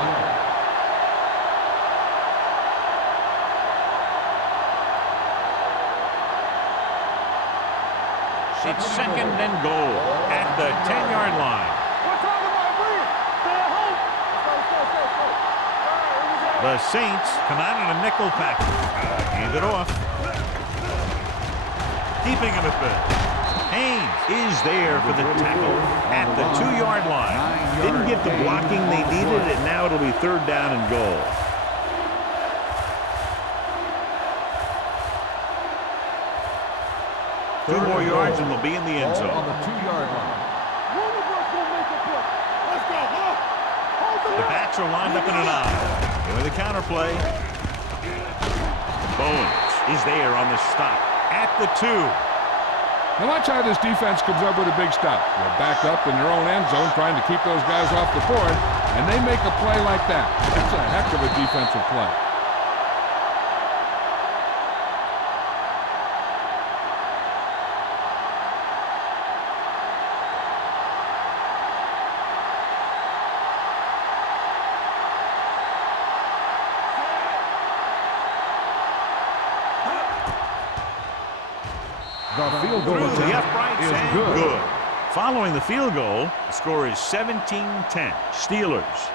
It's second and goal at the 10-yard line. We're talking about Williams. Stay at home. The Saints come out in a nickel package. Hand it off. Keeping him at bay. Haynes is there for the tackle at the 2-yard line. Didn't get the blocking they needed, and now it'll be third down and goal. Two more yards and they'll be in the end zone. On the 2-yard line. The backs are lined up in an eye. With the counterplay. Bowens is there on the stop at the 2. Now watch how this defense comes up with a big stop. They're backed up in their own end zone trying to keep those guys off the board, and they make a play like that. That's a heck of a defensive play. The field goal Through the attempt uprights is and good. Following the field goal, the score is 17-10. Steelers.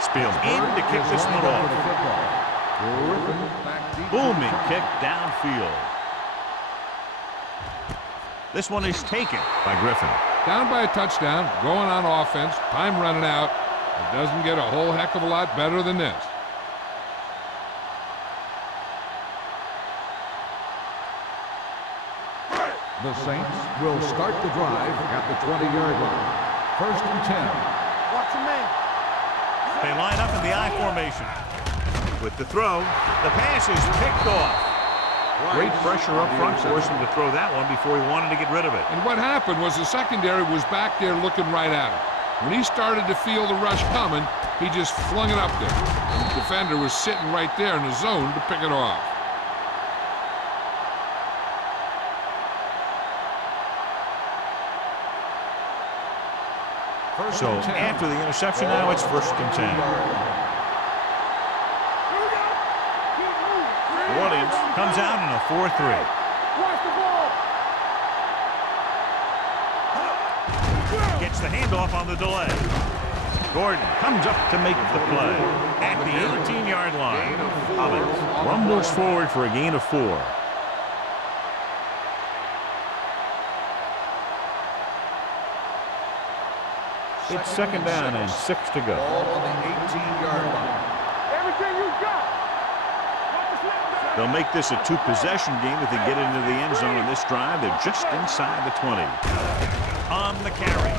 Spills in to kick this one off. Booming kick downfield. This one is taken by Griffin. Down by a touchdown, going on offense, time running out. It doesn't get a whole heck of a lot better than this. The Saints will start the drive at the 20-yard line. First and 10. Watch your man. They line up in the I formation. With the throw, the pass is picked off. Great pressure up front, forced him to throw that one before he wanted to get rid of it. And what happened was the secondary was back there looking right at him. When he started to feel the rush coming, he just flung it up there. And the defender was sitting right there in the zone to pick it off. So after the interception, now it's 1st and 10. Williams comes out in a 4-3. Watch the ball. Gets the handoff on the delay. Gordon comes up to make the play at the 18-yard line. Hobbins rumbles forward for a gain of 4. It's 2nd down and 6 to go. Ball on the 18-yard line. Everything you got. They'll make this a 2-possession game if they get into the end zone on this drive. They're just inside the 20. On the carry,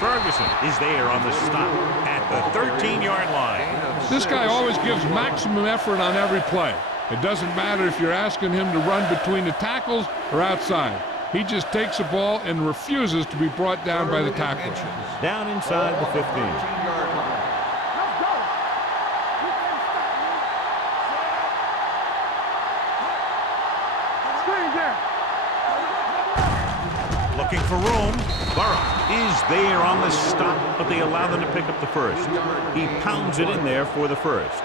Ferguson is there on the stop at the 13-yard line. This guy always gives maximum effort on every play. It doesn't matter if you're asking him to run between the tackles or outside. He just takes the ball and refuses to be brought down by the tacklers. Down inside the 15. Let's go. You can't stop me. Screen down. Looking for room. Burrow is there on the stop, but they allow them to pick up the first. He pounds it in there for the first.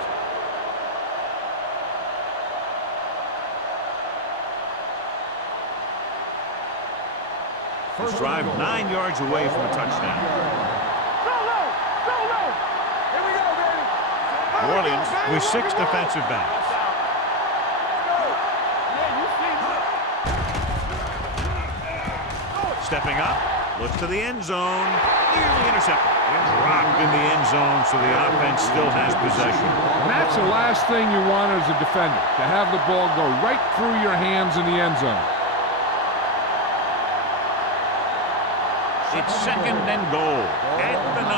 First drive 9 yards away from a touchdown. Solo. Here we go, baby. New Orleans with 6 defensive backs. Stepping up, looks to the end zone, nearly intercepted. Dropped in the end zone, so the offense still has possession. And that's the last thing you want as a defender, to have the ball go right through your hands in the end zone. It's 2nd and goal at the 9.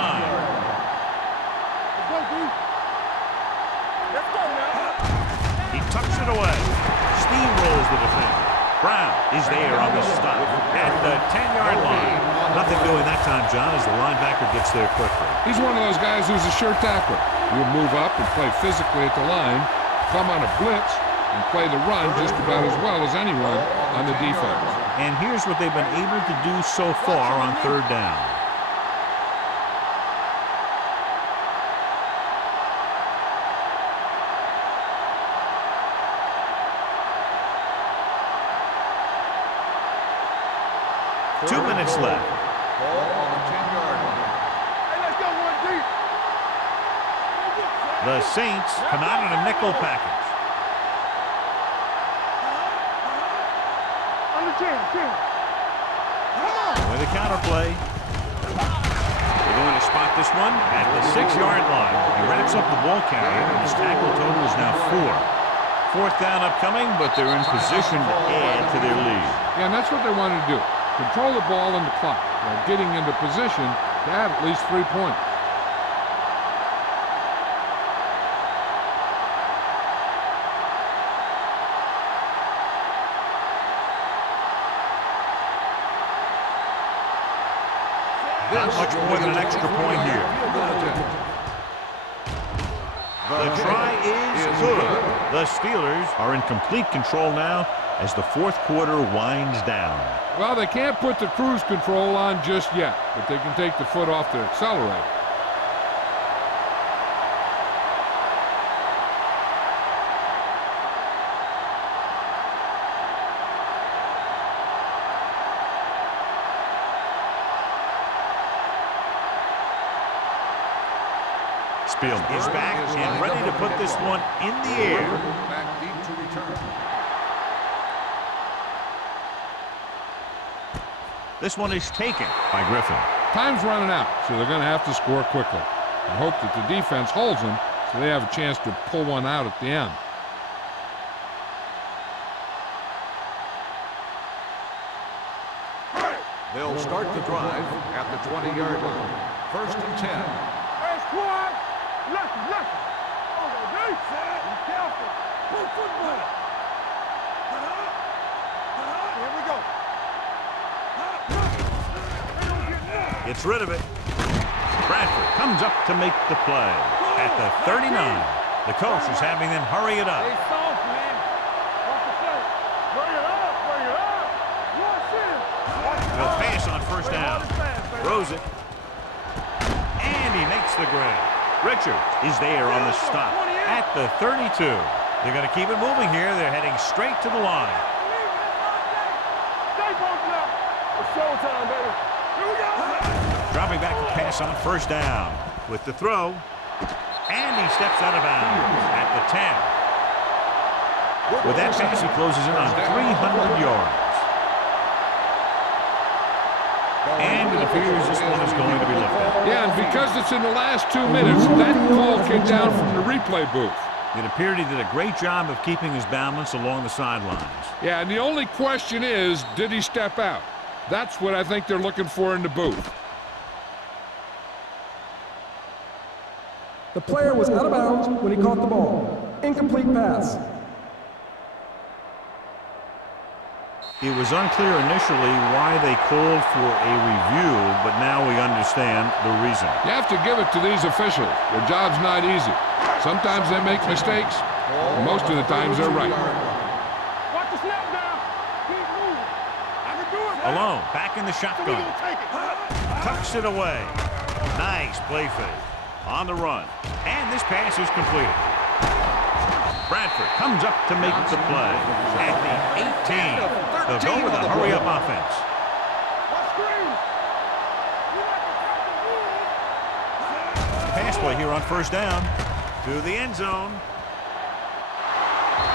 Let's go now. He tucks it away. Steamrolls the defender. Brown is there on the stop at the 10-yard line. Nothing doing that time, John, as the linebacker gets there quickly. He's one of those guys who's a sure tackler. He'll move up and play physically at the line, come on a blitz, and play the run just about as well as anyone on the defense. And here's what they've been able to do so far on 3rd down. Two minutes left. Ball on the 10-yard line. Hey, let's go one deep. The Saints come out in a nickel package. On the 10. With a counter play. They're going to spot this one at the 6-yard line. He wraps up the ball carrier, and his tackle total is now 4. 4th down upcoming, but they're in position to add to their lead. Yeah, and that's what they want to do. Control the ball and the clock while getting into position to add at least 3 points. Not much more than an extra point here. The try is good. The Steelers are in complete control now as the 4th quarter winds down. Well, they can't put the cruise control on just yet, but they can take the foot off the accelerator. Spielman is back and ready to put this one in the air. Back deep to return. This one is taken by Griffin. Time's running out, so they're going to have to score quickly. I hope that the defense holds them so they have a chance to pull one out at the end. They'll start the drive at the 20-yard line. 1st and 10. Hey, squad. Left. Okay, deep. Be careful. Good football. Here we go. Gets rid of it. Bradford comes up to make the play. At the 39, the coach is having them hurry it up. They soft, man. Off the plate. Bring it up, bring it up. Watch it. He'll pass on first down. Throws it. And he makes the grab. Richard is there on the stop at the 32. They're going to keep it moving here. They're heading straight to the line. Stay posted up. It's showtime, baby. Here we go. Dropping back to pass on first down with the throw. And he steps out of bounds at the 10. With that pass, he closes in on 300 yards. And it appears this one is going to be looked at. Yeah, and because it's in the last 2 minutes, that call came down from the replay booth. It appeared he did a great job of keeping his balance along the sidelines. Yeah, and the only question is, did he step out? That's what I think they're looking for in the booth. The player was out of bounds when he caught the ball. Incomplete pass. It was unclear initially why they called for a review, but now we understand the reason. You have to give it to these officials. Their job's not easy. Sometimes they make mistakes, and most of the times they're right. Watch the snap down. Keep moving. I can do it. Alone, back in the shotgun. Tucks it away. Nice play fake. On the run. And this pass is completed. Bradford comes up to make the play. At the 18, they'll go with a hurry-up offense. Pass play here on first down. To the end zone.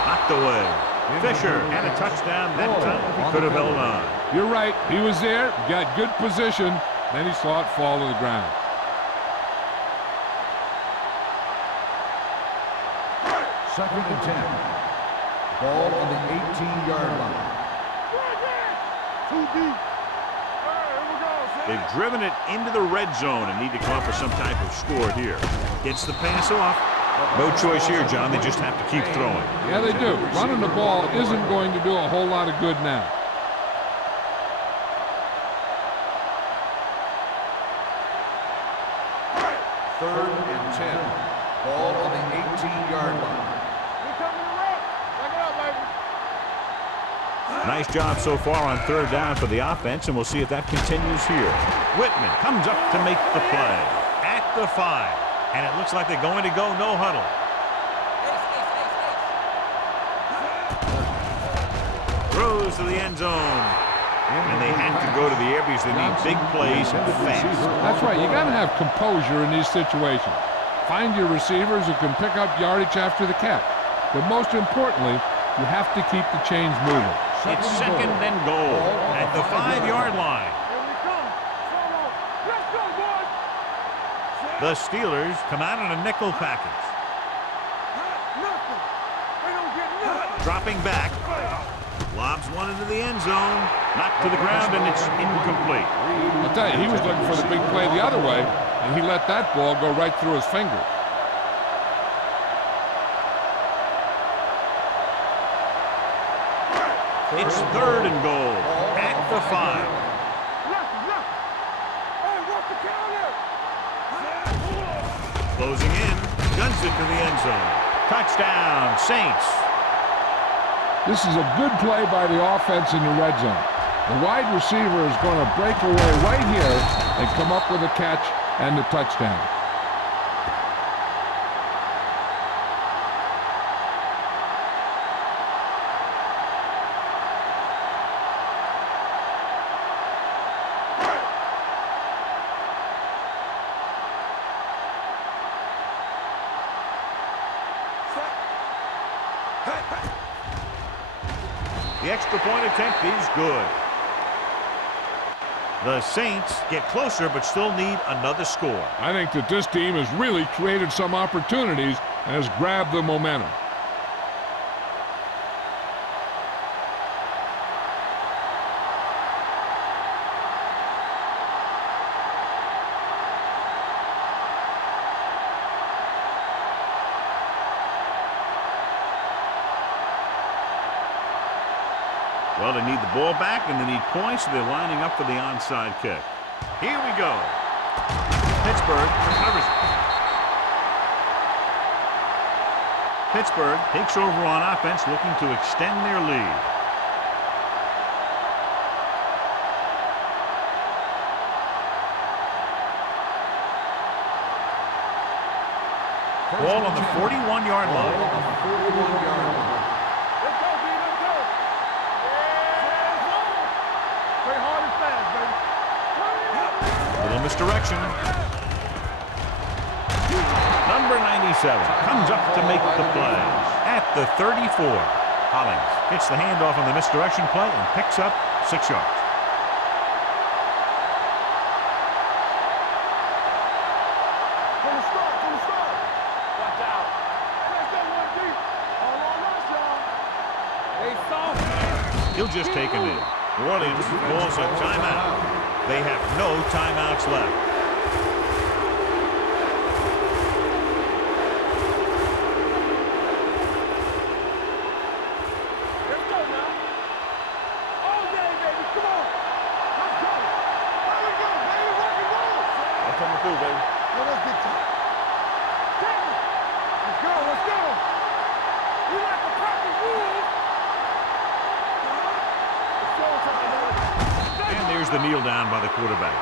Knocked away. Fisher had a touchdown that time. He could have held on. You're right. He was there, got good position, then he saw it fall to the ground. Second and 10. Ball on the 18-yard line. Too deep. They've driven it into the red zone and need to come up with some type of score here. Gets the pass off. No choice here, John. They just have to keep throwing. Yeah, they do. Running the ball isn't going to do a whole lot of good now. Third and 10. Ball on the 18-yard line. Nice job so far on third down for the offense, and we'll see if that continues here. Whitman comes up to make the play at the 5, and it looks like they're going to go no huddle. Throws to the end zone, and they have to go to the air because they need big plays fast. That's right. You got to have composure in these situations. Find your receivers who can pick up yardage after the catch. But most importantly, you have to keep the chains moving. It's second and goal at the 5-yard line. The Steelers come out in a nickel package. Dropping back. Lobs one into the end zone. Knocked to the ground, and it's incomplete. I'll tell you, he was looking for the big play the other way, and he let that ball go right through his finger. It's third and goal at the 5. Closing in, guns it to the end zone. Touchdown, Saints. This is a good play by the offense in the red zone. The wide receiver is going to break away right here and come up with a catch and the touchdown. The extra point attempt is good. The Saints get closer but still need another score. I think that this team has really created some opportunities and has grabbed the momentum. Well, they need the ball back and they need points, so they're lining up for the onside kick. Here we go. Pittsburgh recovers it. Pittsburgh takes over on offense, looking to extend their lead. Ball on the 41-yard line. Ball on the 41-yard line. Let's go, B. Let's go. Yeah. Play hard and fast, baby. Little misdirection. Number 97 comes up to make the play at the 34. Hollins gets the handoff on the misdirection play and picks up 6 yards. From the start. Watch out. Let's go, one deep. All on us, y'all. They soft, man. He'll just take him in. New Orleans calls a timeout. They have no timeouts left. Let's go now. All day, baby. Come on. Let's go. There we go, baby. Rock and roll. I'm coming through, baby. Let's get tight. Let's go. Let's go. We like the perfect rules. It's showtime, baby. And there's the kneel down by the quarterback.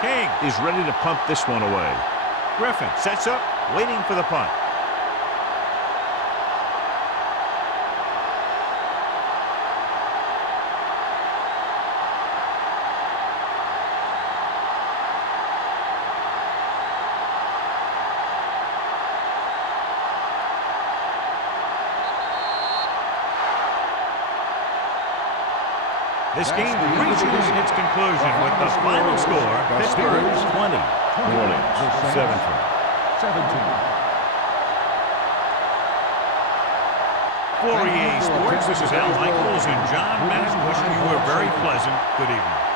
King is ready to punt this one away. Griffin sets up, waiting for the punt. This game reaches its conclusion with the final score, Pittsburgh 20, New Orleans 17. For EA Sports, this is Al Michaels and John Bennett wishing you a very pleasant good evening.